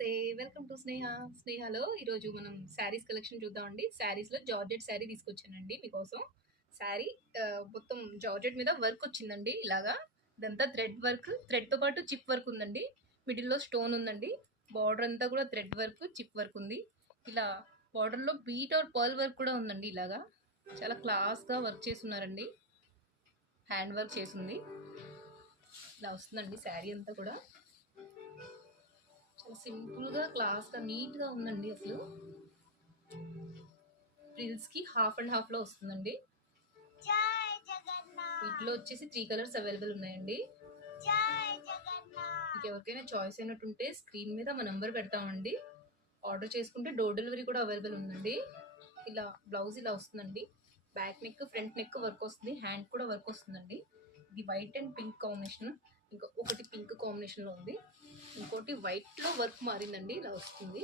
నమస్తే. Welcome to స్నేహలో ఈరోజు మనం శారీస్ కలెక్షన్ చూద్దామండి. శారీస్‌లో జార్జెట్ శారీ తీసుకొచ్చానండి మీకోసం. శారీ మొత్తం జార్జెట్ మీద వర్క్ వచ్చిందండి ఇలాగా. ఇదంతా థ్రెడ్ వర్క్. థ్రెడ్‌తో పాటు చిప్ వర్క్ ఉందండి. మిడిల్‌లో స్టోన్ ఉందండి. బార్డర్ అంతా కూడా థ్రెడ్ వర్క్, చిప్ వర్క్ ఉంది. ఇలా బార్డర్‌లో బీట్ ఆర్ పర్ల్ వర్క్ కూడా ఉందండి ఇలాగా. చాలా క్లాస్‌గా వర్క్ చేసున్నారండి. హ్యాండ్ వర్క్ చేసుంది. ఇలా వస్తుందండి శారీ అంతా కూడా. చాలా సింపుల్‌గా, క్లాస్‌గా, నీట్‌గా ఉందండి అసలు. ఫ్రిల్స్‌కి హాఫ్ అండ్ హాఫ్‌లో వస్తుందండి. జై జగన్నాథ్. వీటిలో వచ్చేసి 3 కలర్స్ అవైలబుల్ ఉన్నాయండి. జై జగన్నాథ్. మీకు ఎవరికైనా చాయిస్ అయినట్టుంటే స్క్రీన్ మీద మా నంబర్ పెడతామండి. ఆర్డర్ చేసుకుంటే డోర్ డెలివరీ కూడా అవైలబుల్ ఉందండి. ఇలా బ్లౌజ్ ఇలా వస్తుందండి. Back neck, front neck work వస్తుంది. హ్యాండ్ కూడా వర్క్ వస్తుందండి. ఇది వైట్ అండ్ పింక్ కాంబినేషన్. ఇంకా ఒకటి పింక్ కాంబినేషన్లో ఉంది. ఇంకోటి వైట్లో వర్క్ మారిందండి. ఇలా వస్తుంది.